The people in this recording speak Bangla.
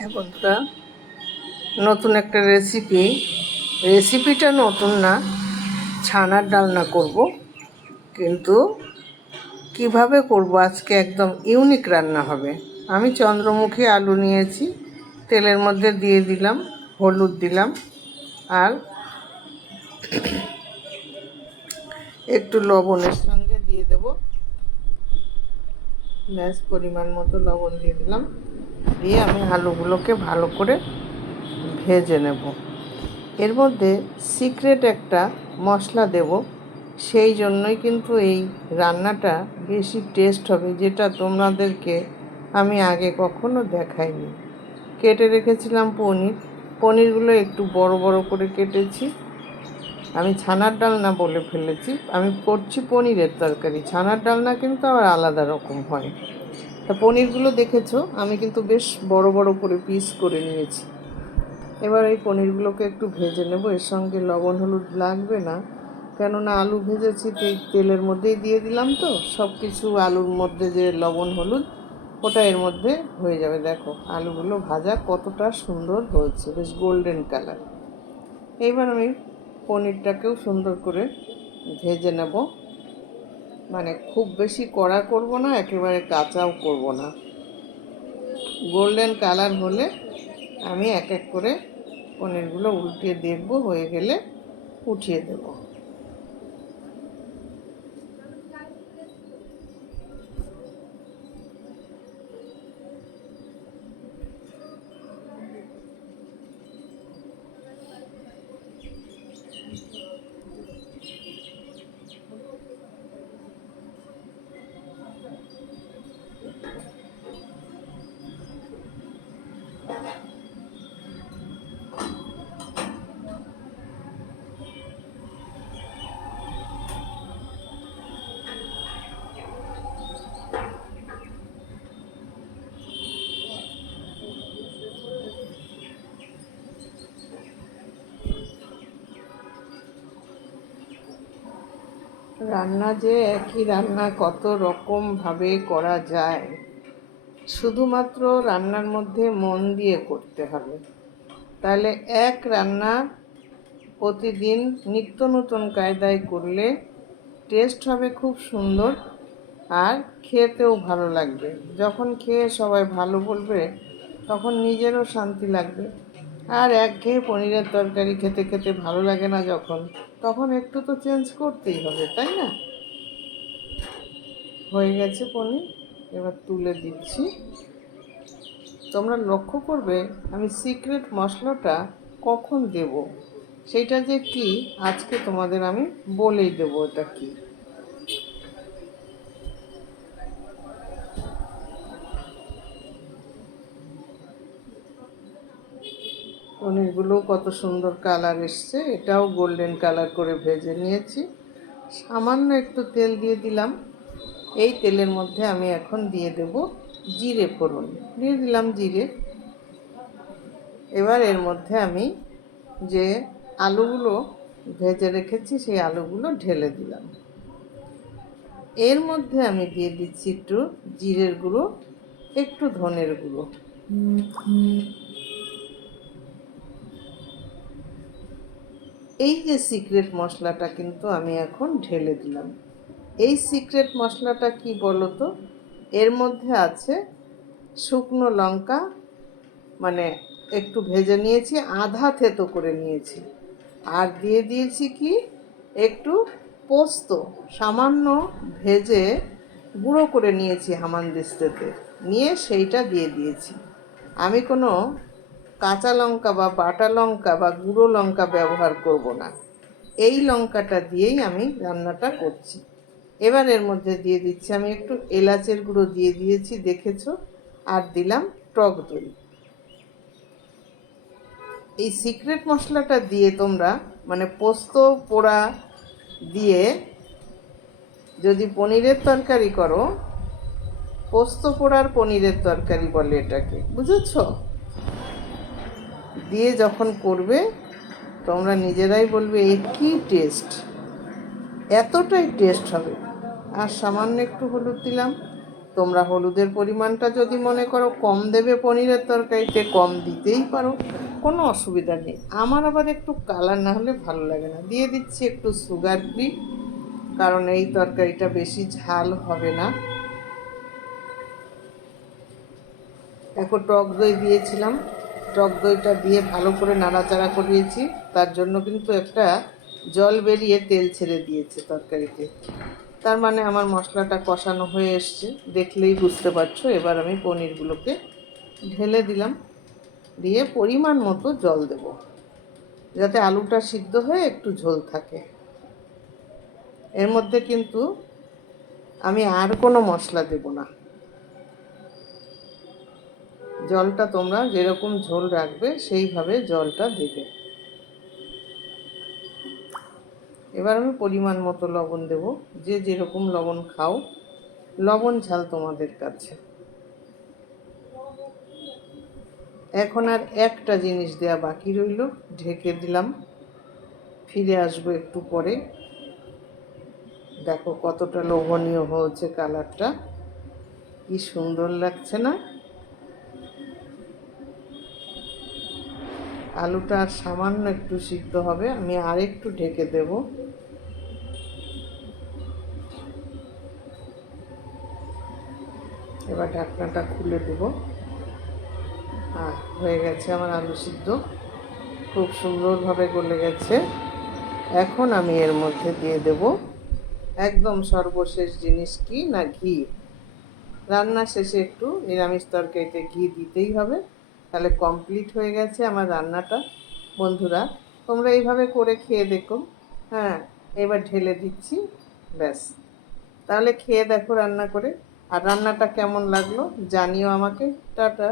হ্যাঁ বন্ধুরা, নতুন একটা রেসিপিটা নতুন না, ছানার ডালনা করব। কিন্তু কিভাবে করব আজকে একদম ইউনিক রান্না হবে। আমি চন্দ্রমুখী আলু নিয়েছি, তেলের মধ্যে দিয়ে দিলাম, হলুদ দিলাম, আর একটু লবণের সঙ্গে দিয়ে দেব, ব্যাস পরিমাণ মতো লবণ দিয়ে দিলাম। দিয়ে আমি আলুগুলোকে ভালো করে ভেজে নেব। এর মধ্যে সিক্রেট একটা মশলা দেব, সেই জন্যই কিন্তু এই রান্নাটা বেশি টেস্ট হবে, যেটা তোমাদেরকে আমি আগে কখনো দেখাইনি। কেটে রেখেছিলাম পনিরগুলো একটু বড় বড় করে কেটেছি। আমি ছানার ডালনা বলে ফেলেছি, আমি করছি পনিরের তরকারি। ছানার ডালনা কিন্তু আবার আলাদা রকম হয়। তা পনিরগুলো দেখেছো, আমি কিন্তু বেশ বড় বড় করে পিস করে নিয়েছি। এবার এই পনিরগুলোকে একটু ভেজে নেব। এর সঙ্গে লবণ হলুদ লাগবে না, কেননা আলু ভেজেছি তেলের মধ্যেই দিয়ে দিলাম, তো সব কিছু আলুর মধ্যে যে লবণ হলুদ ওটা এর মধ্যে হয়ে যাবে। দেখো আলুগুলো ভাজা কতটা সুন্দর হয়েছে, বেশ গোল্ডেন কালার। এইবার আমি পনিরটাকেও সুন্দর করে ভেজে নেব, মানে খুব বেশি কড়া করব না, একেবারে কাঁচাও করব না। গোল্ডেন কালার হলে আমি এক এক করে পনিরগুলো উল্টিয়ে দেখব, হয়ে গেলে উঠিয়ে দেব। রান্না যে একই রান্না কত রকমভাবে করা যায়, শুধুমাত্র রান্নার মধ্যে মন দিয়ে করতে হবে। তাহলে এক রান্না প্রতিদিন নিত্য নতুন কায়দায় করলে টেস্ট হবে খুব সুন্দর, আর খেতেও ভালো লাগবে। যখন খেয়ে সবাই ভালো বলবে, তখন নিজেরও শান্তি লাগবে। আর একঘেয়ে পনিরের তরকারি খেতে খেতে ভালো লাগে না যখন, তখন একটু তো চেঞ্জ করতেই হবে, তাই না? হয়ে গেছে পনির, এবার তুলে দিচ্ছি। তোমরা লক্ষ্য করবে আমি সিক্রেট মশলাটা কখন দেব, সেটা যে কি আজকে তোমাদের আমি বলেই দেবো এটা কি। পনিরগুলো কত সুন্দর কালার এসছে, এটাও গোল্ডেন কালার করে ভেজে নিয়েছি। সামান্য একটু তেল দিয়ে দিলাম। এই তেলের মধ্যে আমি এখন দিয়ে দেব জিরে ফোড়ন, দিয়ে দিলাম জিরে। এবার এর মধ্যে আমি যে আলুগুলো ভেজে রেখেছি সেই আলুগুলো ঢেলে দিলাম। এর মধ্যে আমি দিয়ে দিচ্ছি একটু জিরের গুঁড়ো, একটু ধনের গুঁড়ো। এই যে সিক্রেট মশলাটা কিন্তু আমি এখন ঢেলে দিলাম। এই সিক্রেট মশলাটা কি বলো তো? এর মধ্যে আছে শুকনো লঙ্কা, মানে একটু ভেজে নিয়েছি, আধা থেতো করে নিয়েছি। আর দিয়ে দিয়েছি কি একটু পোস্ত, সামান্য ভেজে গুঁড়ো করে নিয়েছি হামানদিস্তাতে, নিয়ে সেইটা দিয়ে দিয়েছি। আমি কোনো কাঁচা লঙ্কা বা বাটা লঙ্কা বা গুঁড়ো লঙ্কা ব্যবহার করব না, এই লঙ্কাটা দিয়েই আমি রান্নাটা করছি। এবার এর মধ্যে দিয়ে দিচ্ছি আমি একটু এলাচের গুঁড়ো দিয়ে দিয়েছি, দেখেছো, আর দিলাম টক দই। এই সিক্রেট মশলাটা দিয়ে তোমরা, মানে পোস্ত পোড়া দিয়ে যদি পনিরের তরকারি করো, পোস্ত পোড়ার পনিরের তরকারি বলে এটাকে, বুঝেছ? দিয়ে যখন করবে তোমরা নিজেরাই বলবে এ কী টেস্ট, এতটাই টেস্ট হবে। আর সামান্য একটু হলুদ দিলাম, তোমরা হলুদের পরিমাণটা যদি মনে করো কম দেবে পনিরের তরকারিতে, কম দিতেই পারো, কোনো অসুবিধা নেই। আমার আবার একটু কালার না হলে ভালো লাগে না। দিয়ে দিচ্ছি একটু সুগার ফ্রি, কারণ এই তরকারিটা বেশি ঝাল হবে না। এখন টক দই দিয়েছিলাম, টক দইটা দিয়ে ভালো করে নাড়াচাড়া করিয়েছি। তার জন্য কিন্তু একটা জল বেরিয়ে তেল ছেড়ে দিয়েছে তরকারিতে। তার মানে আমার মশলাটা কষানো হয়ে এসছে, দেখলেই বুঝতে পারছো। এবার আমি পনিরগুলোকে ঢেলে দিলাম, দিয়ে পরিমাণ মতো জল দেব, যাতে আলুটা সিদ্ধ হয়ে একটু ঝোল থাকে। এর মধ্যে কিন্তু আমি আর কোনো মশলা দেব না। জলটা তোমরা যেরকম ঝোল রাখবে সেইভাবে জলটা দেবে। এবার আমি পরিমাণ মতো লবণ দেব, যে যেরকম লবণ খাও, লবণ ঝাল তোমাদের কাছে। এখন আর একটা জিনিস দেয়া বাকি রইল, ঢেকে দিলাম। ফিরে আসবো একটু পরে। দেখো কতটা লোভনীয় হয়েছে কালারটা, কি সুন্দর লাগছে না? আলুটা আর সামান্য একটু সিদ্ধ হবে, আমি আর একটু ঢেকে দেব। এবার ঢাকনাটা খুলে দেব। হয়ে গেছে আমার আলু সিদ্ধ, খুব সুন্দরভাবে গলে গেছে। এখন আমি এর মধ্যে দিয়ে দেব একদম সর্বশেষ জিনিস, কি না ঘি। রান্নার শেষে একটু নিরামিষ তরকারিতে ঘি দিতেই হবে, তাহলে কমপ্লিট হয়ে গেছে আমার রান্নাটা। বন্ধুরা, তোমরা এইভাবে করে খেয়ে দেখো। হ্যাঁ, এবার ঢেলে দিচ্ছি, ব্যাস। তাহলে খেয়ে দেখো রান্না করে, আর রান্নাটা কেমন লাগলো জানিও আমাকে। টাটা।